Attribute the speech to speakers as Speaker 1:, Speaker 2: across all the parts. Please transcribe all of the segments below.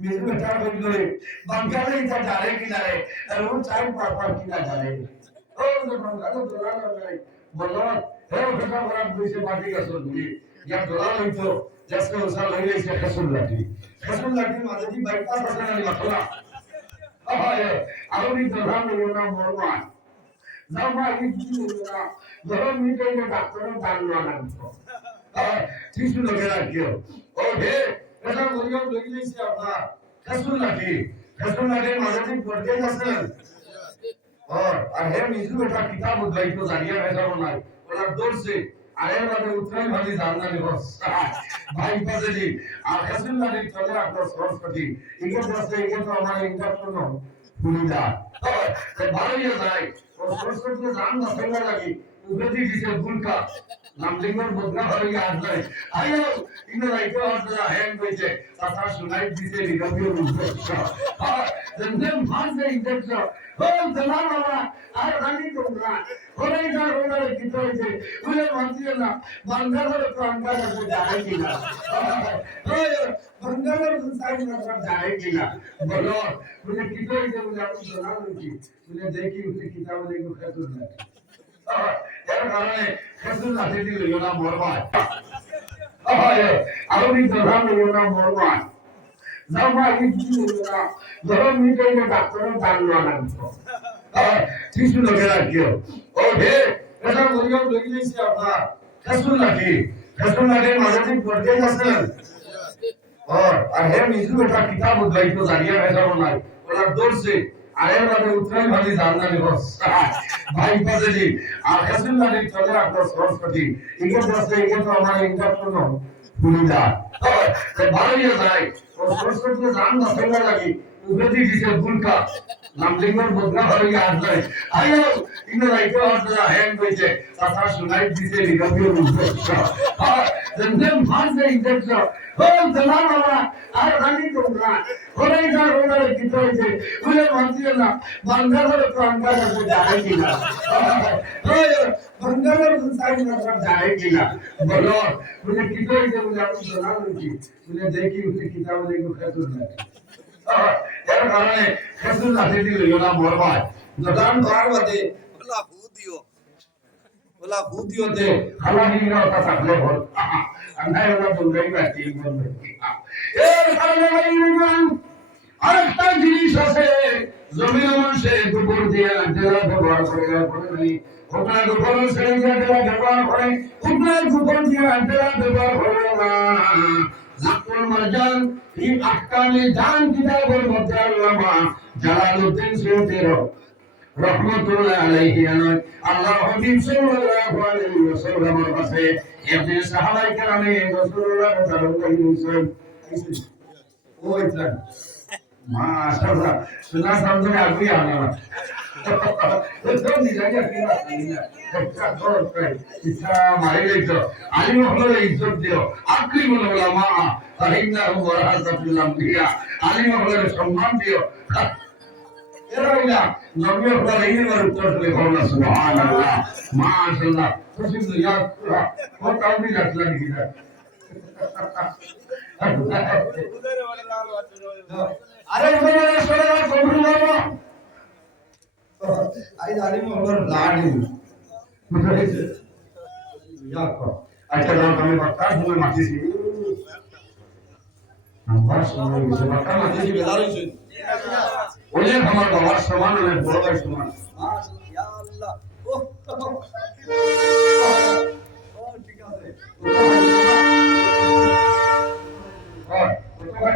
Speaker 1: মেজু বেটা বললে বাঙ্গালে ইটা ডারে কিনারে আর ও চাই পাপা কিনা ডারে ও তো বাঙ্গালে দোলা লাগে বলো হে বেটা বড় বুঝে মাটি গেছ তুমি ইয়া দোলা লইতো জেসে ওসা লইলে সে খাসুল লাঠি খাসুল লাঠি মাঝে দি বাইপাস আছে না লাখলা আয় আমি দোলা লইনা মরমান জামা ইটি লইনা ধরো মিটাই না ডাক্তার দান না লাগতো টিসু লগে রাখিও ও হে এটা মরিয়ম দেখি দিয়েছি আপনার খেসুন নাকি খেসুন নাকি মাঝে দিন পড়তে গেছেন আর হে নিজু এটা কিতাব উদ্দায়িত জানিয়া ভেজানো নাই। ওরা দৌড়ছে আরে মানে উত্তরাই ভালি জানলানি বস ভাই পাশে দি আর খেসুন নাকি চলে আপনার সরস্বতী ইংরেজ আছে ইংরেজ আমার ইন্টারনেশনাল ভূমিকা ভালোই যায় সরস্বতী জান না ফেলা লাগি উগতি দিছে বুলকা নামলিঙ্গর বদলা হয়ে গিয়ে যায় আয়ো ইনো রাইতো আসলে হ্যাং কইছে কথা শুনাই দিছে নিগমিও রূপ জমজম ভাষে ইন্টারশন ও জানা বাবা আর রানি তোমরা ওরাই না ওরাই কি হয়েছে বলে মানছিল না বাঙ্গালোর প্রাঙ্গাল আছে যায় কিনা বাঙ্গালোর সাইড না যায় কিনা বলো বলে কি হয়েছে বলে আমি জানা বলছি বলে দেখি উঠে কিতাব দেখো খেতুর না এর কারণে খেতুর না দিদি লইও না মরবাই আমি প্রধান লইও না মরবাই জামা ইটি লইও না ধরো মিটাই না ডাক্তার দান না লাগতো টিসু লগে রাখিও ও হে এটা বলিও লই লইছি আপনার খাসুল লাঠি খাসুল লাঠি মাঝে দি পড়তে যাচ্ছেন और अरे मिजू बेटा किताब उदलाई तो जानिया वैसा बनाई बोला दूर से আরে বাদে উত্তরাই ভালি জানা নিব ভাই জি আর হাসিন লাগে চলে আপনার সরস্বতী। ইকে বসে ইকে তো আমার ইন্টারশন ফুলিদা তো ভালোই যায়। সরস্বতী উগতি দিছে বুলকা নামলিঙ্গর বদলা হয়ে গিয়ে আজ যায় আয়ো ইনো রাইতো আসলে হ্যাং কইছে কথা শুনাই দিছে নিগমিও রূপ জমজম ভাষে ইন্টারশন ও জানা বাবা, আর রানি তোমরা ওরাই না ওরাই কি হয়েছে বলে মানছিল না। বাঙ্গালোর প্রাঙ্গাল আছে, যায় কিনা বাঙ্গালোর সাইড না যায় কিনা বলো, বলে কি হয়েছে বলে আমি জানা বলছি? বলে দেখি, উঠে কিতাব দেখো খেতুর না এর কারণে খেতুর লাঠি দিল না মরবাই দোকান করার বাদে
Speaker 2: ওলা ফু দিও ওলা ফু দিও
Speaker 1: দিওতে হালাহি রাতা থাকলে হল আন্ধায় ওরা বলবেই বা ঠিক বলবে। এর কারণে আরেকটা জিনিস আছে। জমিন মানুষে গোবর দিয়ে ডেরা ব্যবহার করে করে ওটা গোবর সেই ডেরা ব্যবহার করে ওটা গোবর দিয়ে ডেরা ব্যবহার করে না। মারজান এই আহকামে জান কিতাবের মধ্যে আল্লামা জালালউদ্দিন সৈয়দের রহমতুল্লাহ আলাইহি আল্লাহ হাবিব সাল্লাল্লাহু আলাইহি ওয়াসাল্লামের কাছে ইবনে সাহাবায়ে কেরামে রাসূলুল্লাহ সাল্লাল্লাহু আলাইহি ওয়াসাল্লাম। ওই আলিম হলে ইজ্জত দিও আকরিমুল উলামা। ফাইন্নাহু ওয়ারাসাতুল আমবিয়া। আলিম হলে সম্মান দিও নবী হলে এইবার উত্তর দিলে ভাবনা সুবহানাল্লাহ। মাশাআল্লাহ। খুশি তো ইয়াদ করা ও কাউনি রাখলা আচ্ছা আমি বাক্কা শুনে মাতিছি আমার সময় গেছে মাতিছি বেদার হইছে ওলে আমার বাবার সমান ওলে বড় ভাই সমান।
Speaker 2: ঠিক আছে
Speaker 1: আর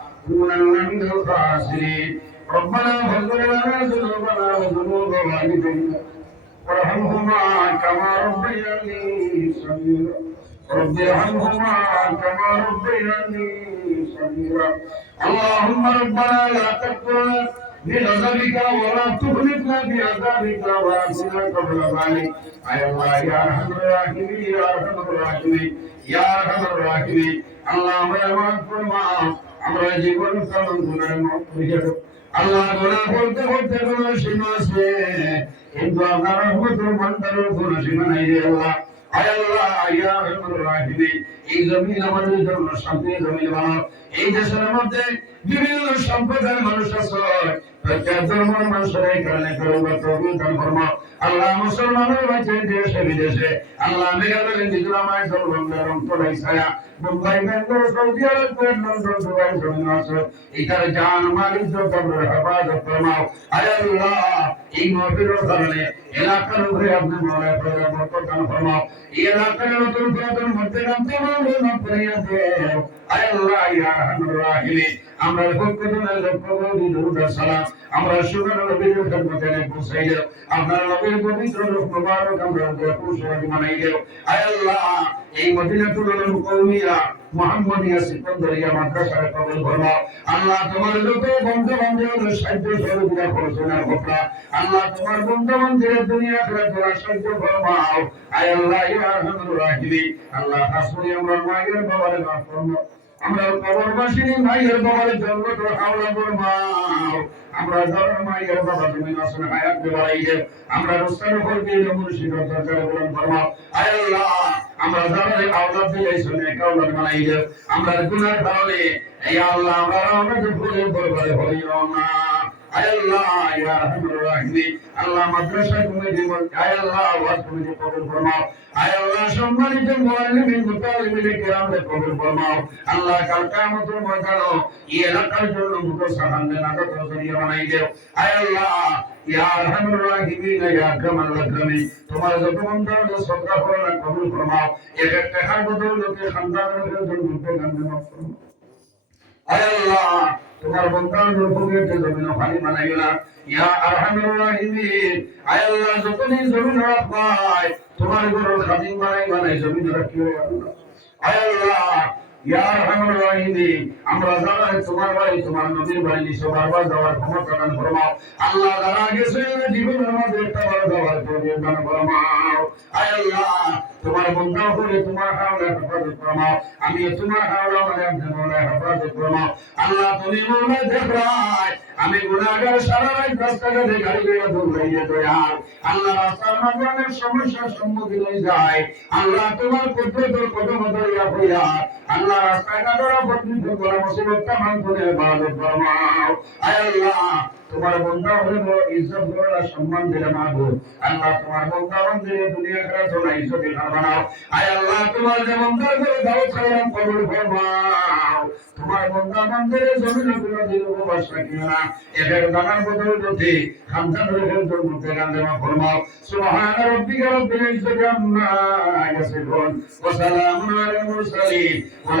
Speaker 1: لنكونن من الخاسرين ربنا فاغفر لنا ذنوبنا وذنوب والدينا وارحمهما كما ربياني صغيرا رب ارحمهما كما ربياني صغيرا اللهم ربنا لا تكفرنا بغضبك ولا تخلفنا بعذابك واسنا قبل ذلك اي الله يا ارحم الراحمين يا ارحم الراحمين يا ارحم الراحمين اللهم يا مغفر আমরা জীবন কামন গুনার দাও আল্লাহ গোনা বলতে বলতে কোনো সীমা আছে। কিন্তু কোনো সীমা নাই রে আল্লাহ। এই জমিন আমাদের জন্য এই দেশের মধ্যে বিভিন্ন সম্প্রদায়ের মানুষ আছে। আল্লাহ মুসলমানের বাঁচে দেশে বিদেশে আল্লাহ মেঘালয় নিজলামায় দলবন্ধার অন্তরাই ছায়া Mumbai Bengal Saudi Arab London Dubai জমিন আছে এখানে জান মালিক কবরের হেফাজত ফরমাও আয় আল্লাহ এই মহফিলের কারণে এলাকার উপরে আপনি মনে করে বরকত ফরমাও এই এলাকার নতুন পুরাতন মধ্যে নামতে মানবে না করিয়া দেও আয় আল্লাহ ইয়া রহমান রাহিমিন আমরা পক্ষ থেকে লক্ষ কোটি দরুদ সালাম। আমরা সুগার নবীর খেদমতে পৌঁছাই দেও আপনার নবীর পবিত্র রূপ মুবারক আমরা পৌঁছাই মানাই দেও আয় আল্লাহ, এই মদিনাতুল উলুম কওমিয়া মুহাম্মাদিয়া সিকান্দারিয়া মাদ্রাসায় কবুল ফরমাও আল্লাহ তোমার যত বন্ধু বান্ধবের সাহায্য সহযোগিতা করছ না আল্লাহ তোমার বন্ধু বান্ধবের দুনিয়া করে তোরা সাহায্য ফরমাও। আয় আল্লাহ, ইয়া আরহামুর রাহিমিন। আল্লাহ হাসুনি আমরা মায়ের বাবারে মাফ ফরমাও আমরা কবরবাসিনী ভাইয়ের বাবার জন্য তো ফরমাও আমরা যারা মায়ের বাবা তুমি আসলে হায়াত বাড়াই দে আমরা রোস্তার উপর দিয়ে মুর্শিদ ফরমাও আয় আল্লাহ, আমরা যারা আওলাদ দিলে শুনে কাওলাদ বানাই দে আমরা গুনার কারণে, এই আল্লাহ আমরা আমাদের ভুলের হইও না। আল্লাহ মাদ্রাসা কমিটি আয় আল্লাহ ওয়াজ কমিটি কবুল ফরমাও আয় আল্লাহ সম্মানিত মুআল্লিমিন মুতাল্লিমিন কিরামকে কবুল ফরমাও আল্লাহ কাল কিয়ামতের ময়দানে এই এলাকার জন্য মুখ সাহায্য নাগত করিয়া বানাই দেও আয় আল্লাহ ইয়া আরহামুর রাহিমিন ইয়া আকরামাল আকরামিন তোমার যত মন্ত্র সদকা করনা কবুল তোমার বন্দার রূপের জমিন হানি বানাইলা ইয়া আরহামুর রাহিমিন আয় আল্লাহ যতনি জমিন রাখবাই তোমার ঘরের খাদিম বানাই বানাই জমিন রাখিও। আল্লাহ আয় আল্লাহ আমি আল্লাহ আমি সমস্যার সম্মুখীন হয়ে যায়। আল্লাহ তোমার কুদরতের কদম আল্লাহ রাস্তাঘাটের বর্ণিত করা মুসিবতটা মানতে ইবাদত ফরমাও আয় আল্লাহ, তোমার বন্ধা হলে বড় ইজ্জত করা সম্মান দিলে মাহবুব আল্লাহ তোমার বন্ধা বন্ধে দুনিয়া খেলা তো না ইজ্জত বানাও আয় আল্লাহ তোমার যে বন্ধা করে দাও সালাম কবুল ফরমাও তোমার বন্ধা বন্ধের জমিনগুলো দিল উপবাস রাখিও না এদের দানার বদল যদি খামখান রেখে তোর মধ্যে গান্ধে ফরমাও সুবহান রাব্বিকা রব্বিল ইজ্জতি আম্মা ইয়াসিফুন ওয়া সালামুন আলাল মুরসালিন